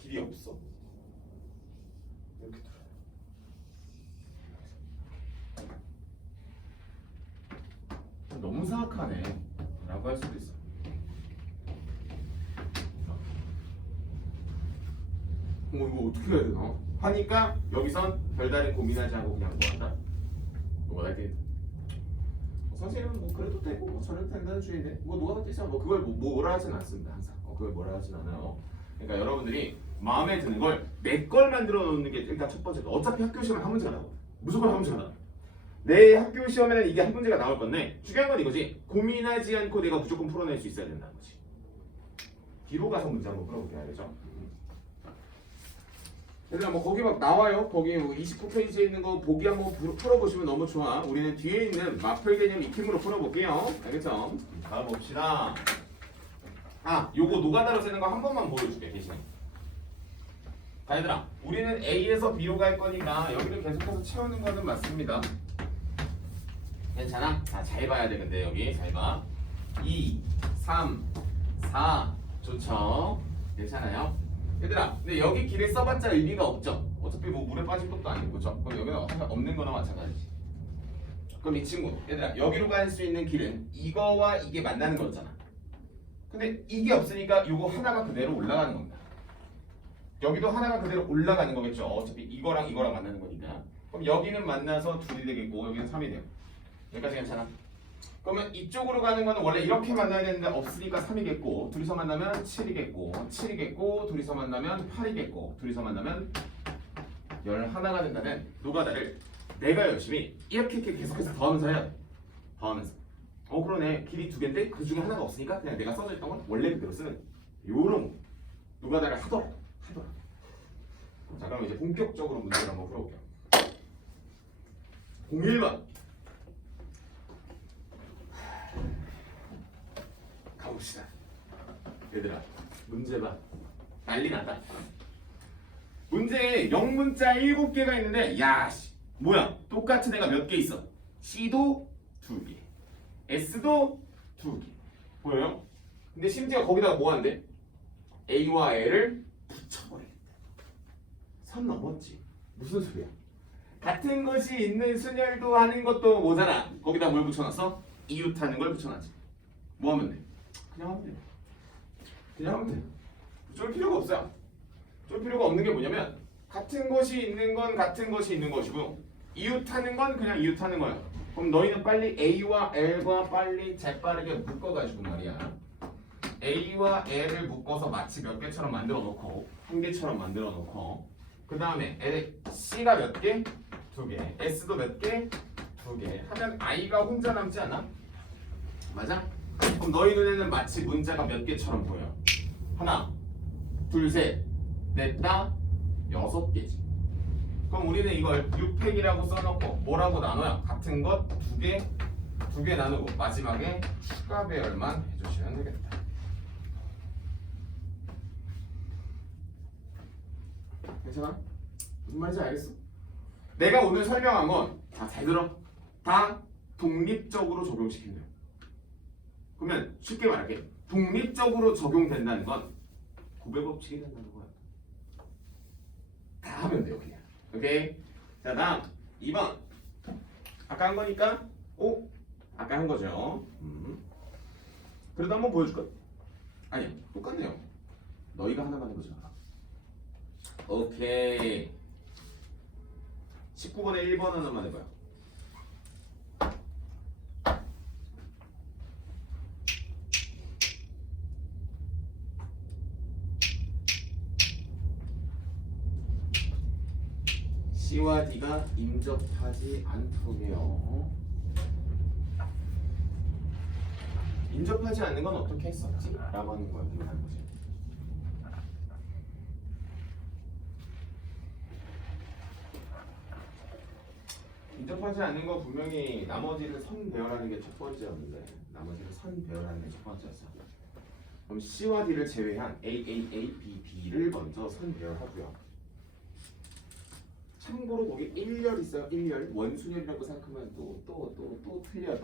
길이 없어. 이렇게 뚫어. 너무 사악하네 라고 할 수도 있어. 이거 어떻게 해야 되나? 하니까 여기선 별다른 고민하지 않고 그냥 뭐한다? 뭐가 돼? 선생님은 뭐 그래도 되고 뭐 저래도 된다는 주의인데 뭐 누가 봤겠어? 뭐 그걸 뭐라 하진 않습니다 항상. 그걸 뭐라 하진 않아요. 그러니까 여러분들이 마음에 드는 걸 내 걸 만들어 놓는 게 일단 첫 번째죠. 어차피 학교 시험에 한 문제가 나와. 무조건 한 문제가 나와. 내 학교 시험에는 이게 한 문제가 나올 건데 중요한 건 이거지. 고민하지 않고 내가 무조건 풀어낼 수 있어야 된다는 거지. 뒤로 가서 문제 한번 풀어볼게요. 알겠죠? 얘들아 뭐 거기 막 나와요. 거기 뭐 29페이지에 있는 거 보기 한번 풀어보시면 너무 좋아. 우리는 뒤에 있는 마플 개념 익힘으로 풀어볼게요. 알겠죠? 다음 봅시다. 아 요거 노가다로 쓰는 거 한 번만 보여줄게 대신에. 자 얘들아 우리는 A에서 B로 갈 거니까 여기를 계속해서 채우는 거는 맞습니다. 괜찮아? 자 잘 봐야 돼. 근데 여기 잘 봐. 2, 3, 4 좋죠? 괜찮아요? 얘들아 근데 여기 길을 써봤자 의미가 없죠? 어차피 뭐 물에 빠질 것도 아니고 그렇죠? 그럼 여기는 없는 거나 마찬가지지. 그럼 이 친구 얘들아 여기로 갈 수 있는 길은 이거와 이게 만나는 거잖아. 근데 이게 없으니까 이거 하나가 그대로 올라가는 겁니다. 여기도 하나가 그대로 올라가는 거겠죠. 어차피 이거랑 이거랑 만나는 거니까. 그럼 여기는 만나서 2이 되겠고 여기는 3이 돼요. 여기까지 괜찮아? 그러면 이쪽으로 가는 거는 원래 이렇게 만나야 되는데 없으니까 3이겠고 둘이서 만나면 7이겠고 7이겠고 둘이서 만나면 8이겠고 둘이서 만나면 11가 된다는 노가다를 내가 열심히 이렇게 계속해서 더하면서 해야 돼. 더하면서 그러네 길이 2개인데 그 중에 하나가 없으니까 그냥 내가 써져 있던 건 원래 그대로 쓰는 요런 노가다를 하더라. 자 그럼 이제 본격적으로 문제를 한번 풀어볼게요. 01번 가봅시다. 얘들아 문제 봐. 난리 났다. 문제에 영문자 7개가 있는데 야 씨, 뭐야 똑같은 애가 몇 개 있어. C도 2개 S도 2개 보여요? 근데 심지어 거기다가 뭐 한대? A와 L을 붙여버리겠다. 선 넘었지. 무슨 소리야? 같은 것이 있는 순열도 하는 것도 뭐잖아. 거기다 뭘 붙여놨어? 이웃하는 걸 붙여놨지. 뭐 하면 돼? 그냥 하면 돼. 그냥 하면 돼. 쫄 필요가 없어요. 쫄 필요가 없는 게 뭐냐면 같은 것이 있는 건 같은 것이 있는 것이고 이웃하는 건 그냥 이웃하는 거야. 그럼 너희는 빨리 A와 L과 빨리 재빠르게 묶어가지고 말이야. A와 L을 묶어서 마치 몇 개처럼 만들어 놓고 한 개처럼 만들어 놓고 그 다음에 C가 몇 개? 2개. S도 몇 개? 2개. 하면 I가 혼자 남지 않아? 맞아? 그럼 너희 눈에는 마치 문자가 몇 개처럼 보여. 하나, 둘, 셋, 넷, 다 6개지. 그럼 우리는 이걸 6팩이라고 써놓고 뭐라고 나눠요? 같은 것 2개, 2개 나누고 마지막에 추가 배열만 해주시면 되겠다. 괜찮아? 무슨 말인지 알겠어? 내가 오늘 설명한 건 다 잘 들어. 다 독립적으로 적용시킨다. 그러면 쉽게 말할게. 독립적으로 적용된다는 건 고배 법칙이 된다는 거야. 다 하면 돼요, 그냥. 오케이? 자, 다음 2번. 아까 한 거니까 오? 아까 한 거죠. 그래도 한번 보여줄 거야. 아니야, 똑같네요. 너희가 하나만 해보자. 오케이. 19번에 1번 하나만 해봐요. C와 D가 인접하지 않도록 해요. 인접하지 않는 건 어떻게 했었지? 라고 하는 거야. 기억나는 거지. 인접하지 않는 거 분명히 나머지를 선 배열하는 게 첫 번째였는데 나머지를 선 배열하는 게 첫 번째였어. 그럼 C와 D를 제외한 A, B, B를 먼저 선 배열하고요. 참고로 거기 1열 있어요. 1열 원순열이라고 생각하면 또 틀려.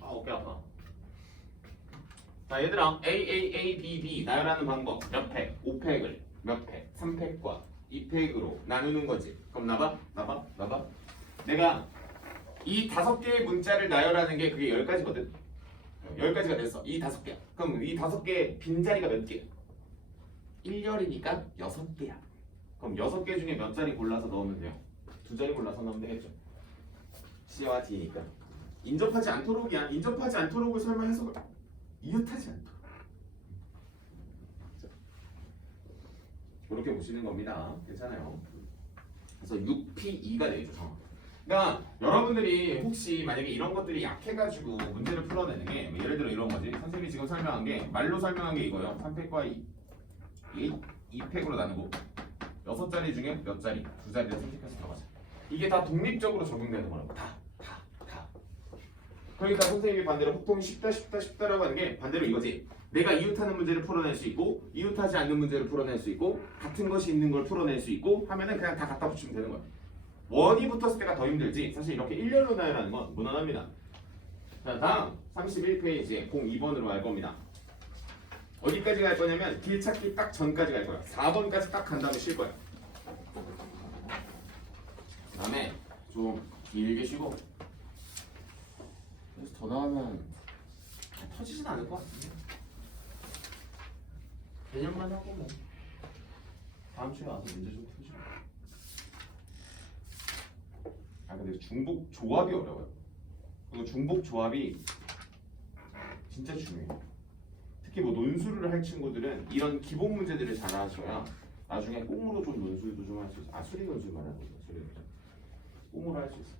어깨 아파. 자 얘들아 A, B 나열하는 방법 몇 팩? 5팩을 몇 팩? 3팩과 2팩으로 나누는 거지. 그럼 나봐. 내가 이 5개의 문자를 나열하는 게 그게 10가지거든. 10가지가 됐어. 이 5개. 그럼 이 5개 빈자리가 몇 개? 1열이니까 6개야. 그럼 6개 중에 몇 자리 골라서 넣으면 돼요? 2자리 골라서 넣으면 되겠죠. C와 D니까. 인접하지 않도록이야. 인접하지 않도록을 설마 해석을 이웃하지 않도록. 그렇게 보시는 겁니다. 괜찮아요. 그래서 6P2가 되죠. 그러니까 여러분들이 혹시 만약에 이런 것들이 약해가지고 문제를 풀어내는 게 예를 들어 이런 거지. 선생님이 지금 설명한 게 말로 설명한 게 이거예요. 3팩과 2팩으로 나누고 6자리 중에 몇 자리? 2자리를 선택해서 들어가자. 이게 다 독립적으로 적용되는 거라고. 다. 그러니까 선생님이 반대로 보통 쉽다라고 하는 게 반대로 이거지. 내가 이웃하는 문제를 풀어낼 수 있고 이웃하지 않는 문제를 풀어낼 수 있고 같은 것이 있는 걸 풀어낼 수 있고 하면은 그냥 다 갖다 붙이면 되는 거야. 원이 붙었을 때가 더 힘들지. 사실 이렇게 일렬로 나열하는 건 무난합니다. 자 다음 31페이지에 02번으로 갈 겁니다. 어디까지 갈 거냐면 길찾기 딱 전까지 갈 거야. 4번까지 딱 간 다음에 쉴 거야. 그 다음에 좀 길게 쉬고 그래서 더 나오면 터지진 않을 것 같은데 개념만 하고 뭐 다음 주에 와서 문제 좀 푸죠. 아 근데 중복 조합이 어려워요. 그리고 중복 조합이 진짜 중요해요. 특히 뭐 논술을 할 친구들은 이런 기본 문제들을 잘 하셔야 나중에 꽁으로 좀 논술도 좀 할 수 있어. 수리 논술 말하는 거죠. 수리 논술. 꽁으로 할 수 있어.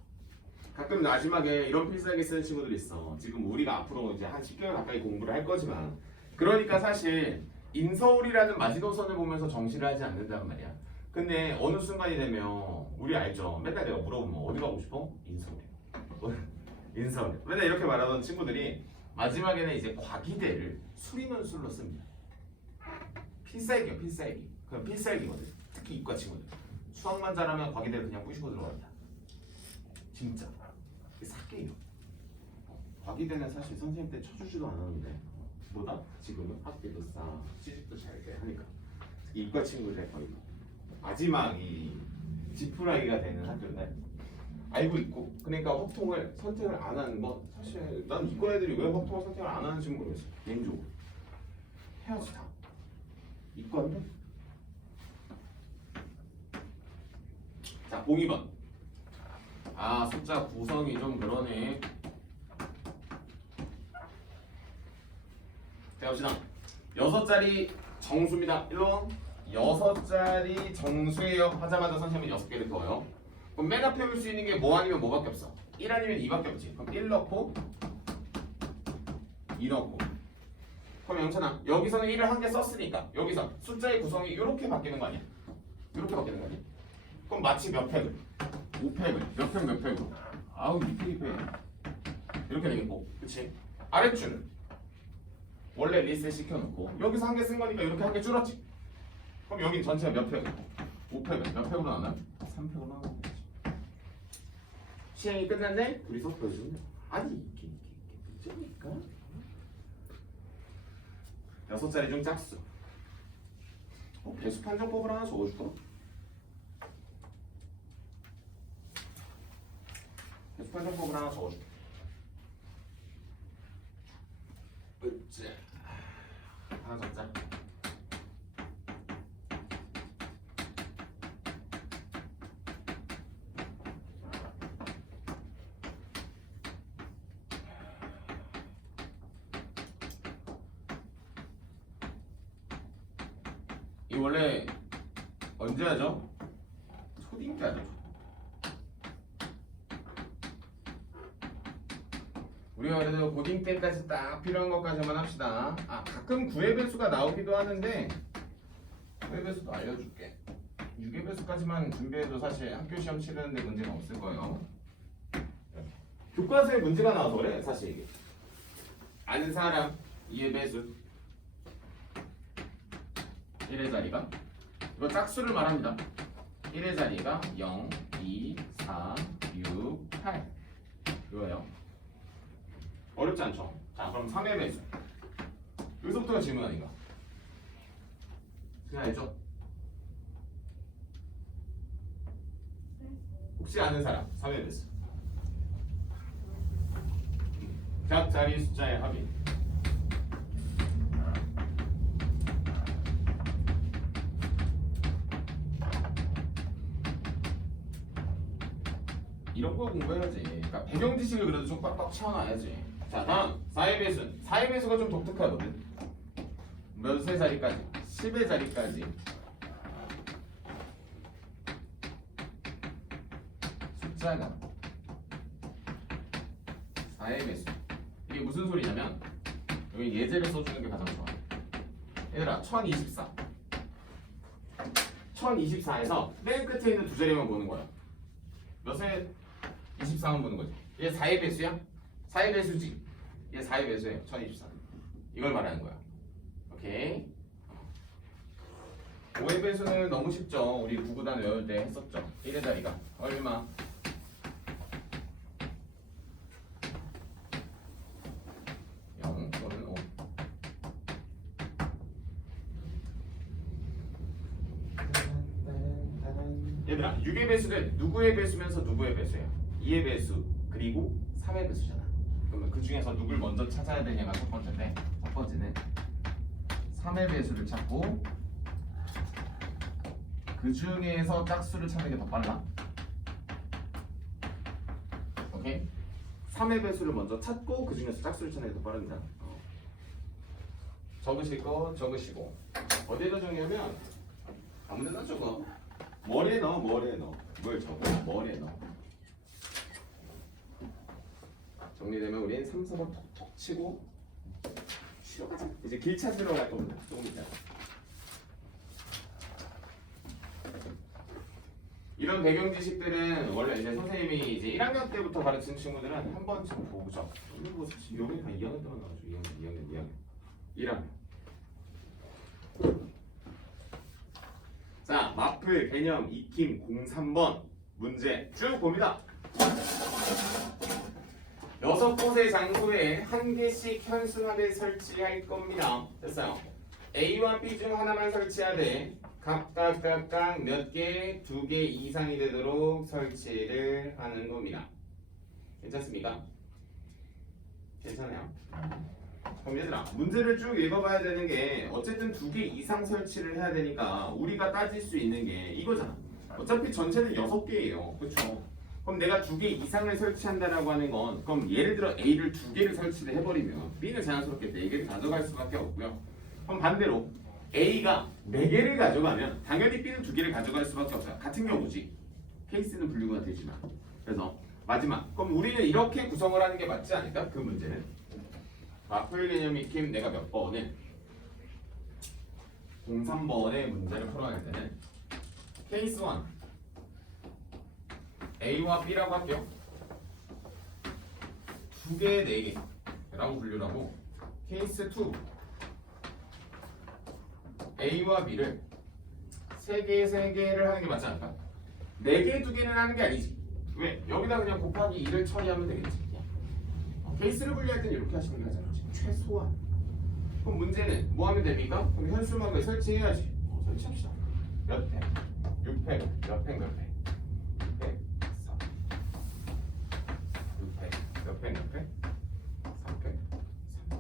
가끔 마지막에 이런 필살기 쓰는 친구들이 있어. 지금 우리가 앞으로 이제 한 10개월 가까이 공부를 할 거지만 그러니까 사실 인서울이라는 마지노선을 보면서 정시를 하지 않는단 말이야. 근데 어느 순간이 되면 우리 알죠? 맨날 내가 물어보면 어디 가고 싶어? 인서울이야. 인서울. 맨날 이렇게 말하던 친구들이 마지막에는 이제 과기대를 수리논술로 씁니다. 필살기야 필살기. 그럼 필살기거든. 특히 이과 친구들. 수학만 잘하면 과기대를 그냥 부시고 들어간다. 진짜. 사기예요. 과기대는 사실 선생님 때 쳐주지도 않았는데 뭐다? 지금은 학비도 싸, 취직도 잘 돼 하니까 이과 친구들의 거의 마지막이 지푸라기가 되는 학교인데 알고 있고 그러니까 확통을 선택을 안 하는 건 사실 난 이과 애들이 왜 확통을 선택을 안 하는지 모르겠어. 개인적으로 해야지 다. 이과인데? 자 02번 아 숫자 구성이 좀 그러네. 자 봅시다. 6자리 정수입니다. 일로 6자리 정수예요. 하자마자 선생님이 6개를 더요. 그럼 맨 앞에 올 수 있는 게 뭐 아니면 뭐밖에 없어? 1 아니면 2밖에 없지. 그럼 1 넣고 2 넣고. 그럼 영찬아 여기서는 1을 한 개 썼으니까 여기서 숫자의 구성이 이렇게 바뀌는 거 아니야? 이렇게 바뀌는 거 아니야? 그럼 마치 몇 팩을? 5팩을 몇 팩 몇 팩으로? 아우 2팩 이렇게 되겠고, 그치? 아랫줄은 원래 리셋 시켜놓고 여기서 한 개 쓴 거니까 이렇게 한 개 줄었지. 그럼 여긴 전체가 몇 팩을? 5팩을 몇 팩으로 나왔나? 3팩으로 나왔는 거지. 시행이 끝났네? 둘이서 보여주면 아니 이게 문제니까 6자리 중 짝수. 배수 판정법을 하나 적어줄까? 배수 판정법을 하나 적어줄게. 으쌰. 하나 적자. 이 원래 언제 하죠? 초딩 때 하죠. 우리가 그래도 고딩 때까지 딱 필요한 것까지만 합시다. 아 가끔 9의 배수가 나오기도 하는데 9의 배수도 알려줄게. 6의 배수까지만 준비해도 사실 학교 시험 치르는데 문제가 없을 거예요. 교과서에 문제가 나와서 그래 사실 이게. 아는 사람 2의 배수 1의 자리가 이거 짝수를 말합니다. 1의 자리가 0, 2, 4, 6, 8 이거예요. 어렵지 않죠? 자 그럼 3의 배수 여기서부터가 질문 아닌가? 그냥 알죠? 혹시 아는 사람 3의 배수 각 자리 숫자의 합이 이런 거 공부해야지. 그러니까 배경 지식을 그래도 좀 빡빡 채워놔야지. 자 다음 4의 배수는 4의 배수가 좀 독특하거든. 몇의 자리까지? 10의 자리까지 숫자가 4의 배수. 이게 무슨 소리냐면 여기 예제를 써주는 게 가장 좋아. 얘들아 1024 1024에서 맨 끝에 있는 두 자리만 보는 거야. 몇의 23은 보는 거지. 얘 4의 배수야? 4의 배수지. 얘 4의 배수예요. 1024. 이걸 말하는 거야. 오케이. 5의 배수는 너무 쉽죠. 우리 구구단 외울 때 했었죠. 1의 자리가 얼마? 또는 5. 얘들아 6의 배수는 누구의 배수면서 누구의 배수예요? 2의 배수 그리고 3의 배수잖아. 그러면 그 중에서 누굴 먼저 찾아야 되냐가 첫 번째인데 첫 번째는 3의 배수를 찾고 그 중에서 짝수를 찾는 게 더 빨라. 오케이? 3의 배수를 먼저 찾고 그 중에서 짝수를 찾는 게 더 빠릅니다. 적으실 거 적으시고 어디다 적냐면 아무데나 적어. 머리에 넣어. 뭘 적어? 머리에 넣어. 정리되면 우린 3, 4번 톡톡 치고 쉬러 가자. 이제 길 찾으러 갈 겁니다. 조금 이따. 이런 배경 지식들은 원래 이제 선생님이 이제 1학년 때부터 가르치는 친구들은 한 번쯤 보죠. 이거 사실 여기 다 2학년 때만 나와가지고 2학년. 1학년. 자, 마플, 개념, 익힘, 03번 문제 쭉 봅니다. 6곳의 장소에 한 개씩 현수막을 설치할 겁니다. 됐어요. A와 B 중 하나만 설치하되 각각 몇 개, 2개 이상이 되도록 설치를 하는 겁니다. 괜찮습니까? 괜찮아요? 그럼 얘들아 문제를 쭉 읽어봐야 되는 게 어쨌든 2개 이상 설치를 해야 되니까 우리가 따질 수 있는 게 이거잖아. 어차피 전체는 6개예요. 그렇죠? 그럼 내가 2개 이상을 설치한다라고 하는 건 그럼 예를 들어 A를 2개를 설치를 해버리면 B는 자연스럽게 4개를 가져갈 수밖에 없고요. 그럼 반대로 A가 4개를 가져가면 당연히 B는 2개를 가져갈 수밖에 없어요. 같은 경우지. 케이스는 분류가 되지만. 그래서 마지막. 그럼 우리는 이렇게 구성을 하는 게 맞지 않을까? 그 문제는. 마플 개념 익힘 내가 몇 번은 03번의 문제를 풀어낼 때는 케이스 1 A와 B라고 할게요. 2개, 4개라고 분류를 하고 케이스 2 A와 B를 3개, 3개를 하는 게 맞지 않을까? 4개, 2개는 하는 게 아니지. 왜? 여기다 그냥 곱하기 2를 처리하면 되겠지. 케이스를 분리할 때는 이렇게 하시는 게 가장 최소한. 그럼 문제는 뭐 하면 됩니까? 그럼 현수막을 설치해야지. 설치합시다. 몇 팩? 6팩. 몇 팩? 몇 팩? 6팩? 4. 6팩. 몇 팩? 몇 팩? 3팩.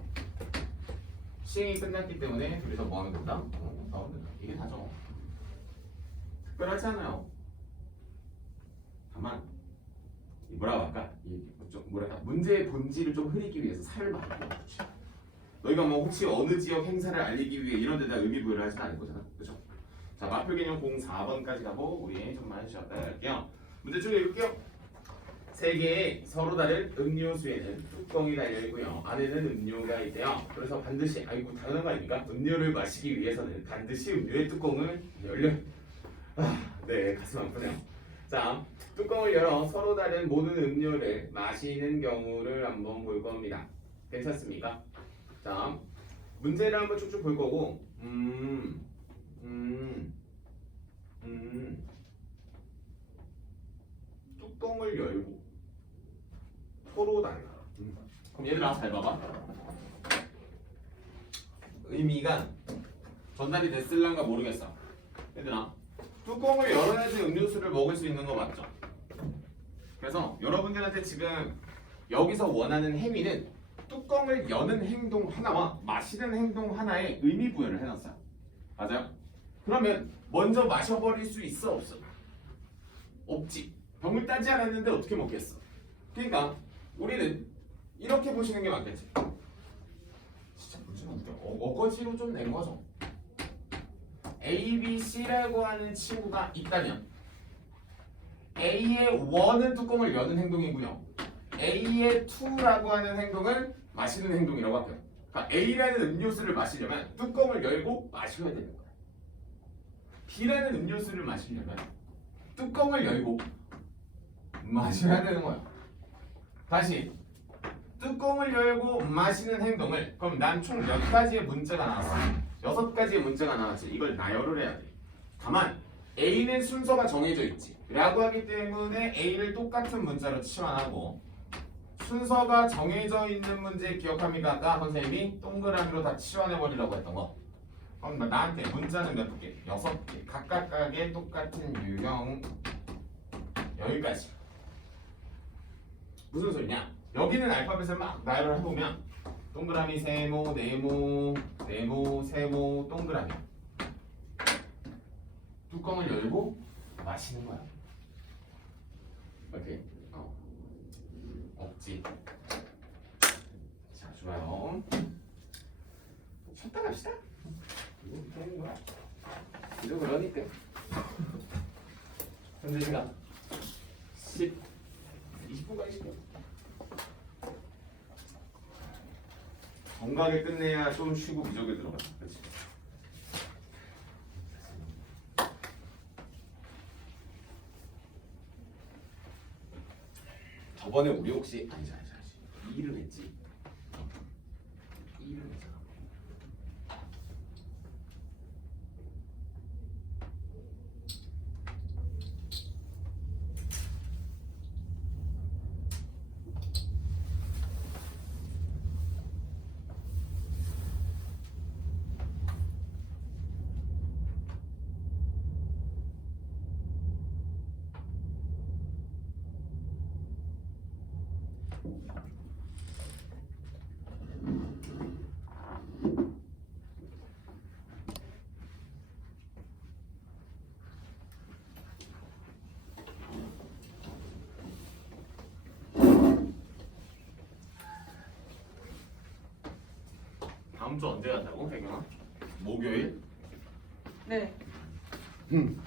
3팩. 시행이 끝났기 때문에 둘이서 뭐 하면 된다? 나오면 된다. 이게 다죠. 특별하지 않아요. 다만 뭐라고 할까? 좀 뭐랄까 문제의 본질을 좀 흐리기 위해서 살을 많이 넣어주죠. 너희가 뭐 혹시 어느 지역 행사를 알리기 위해 이런 데다 의미 부여를 하진 않을 거잖아. 그렇죠? 자, 마플 개념 04번까지 가고 우리 좀만 쉬었다 할게요. 문제 좀 읽을게요. 세 개의 서로 다른 음료수에는 뚜껑이 달려 있고요. 안에는 음료가 있대요. 그래서 반드시 아이고 당연한 거 아닙니까? 음료를 마시기 위해서는 반드시 음료의 뚜껑을 열려. 네, 가슴 아프네요. 자, 뚜껑을 열어 서로 다른 모든 음료를 마시는 경우를 한번 볼 겁니다. 괜찮습니까? 자, 문제를 한번 쭉쭉 볼 거고, 뚜껑을 열고 서로 다른. 그럼 얘들아 잘 봐봐. 의미가 전달이 됐을란가 모르겠어. 얘들아, 뚜껑을 열어야지 음료수를 먹을 수 있는 거 맞죠? 그래서 여러분들한테 지금 여기서 원하는 행위는 뚜껑을 여는 행동 하나와 마시는 행동 하나에 의미 부여를 해놨어요. 맞아요? 그러면 먼저 마셔버릴 수 있어 없어? 없지. 병을 따지 않았는데 어떻게 먹겠어? 그러니까 우리는 이렇게 보시는 게 맞겠지. 진짜 문제가 웃겨. 어거지로 좀 낸 거죠. A, B, C라고 하는 친구가 있다면 A의 1은 뚜껑을 여는 행동이고요. A의 2라고 하는 행동은 마시는 행동이라고 할게요. 그러니까 A라는 음료수를 마시려면 뚜껑을 열고 마셔야 되는 거예요. B라는 음료수를 마시려면 뚜껑을 열고 마셔야 되는 거예요. 다시 뚜껑을 열고 마시는 행동을 그럼 난 총 몇 가지의 문제가 나왔어? 6가지의 문제가 나왔지. 이걸 나열을 해야 돼. 다만 A는 순서가 정해져 있지 라고 하기 때문에 A를 똑같은 문자로 치환하고 순서가 정해져 있는 문제 기억합니까? 아까 선생님이 동그라미로 다 치환해버리라고 했던 거. 그럼 나한테 문자는 몇 개? 6개. 각각의 똑같은 유형 여기까지. 무슨 소리냐? 여기는 알파벳을 막 나열을 해보면 동그라미, 세모, 네모, 네모, 세모, 동그라미. 뚜껑을 열고 마시는 거야. 오케이. 없지. 자, 좋아요. 쉬었다 갑시다. 이거 이렇게 하는 거야. 이거 그러니까. 현재 시간 20분까지 시켜. 건강하게 끝내야 좀 쉬고 미적에 들어가. 그렇지. 저번에 우리 혹시 아니지 2를 했지. 2를 했잖아. 다음 주 언제 간다고? 혜경아? 목요일? 네. 응.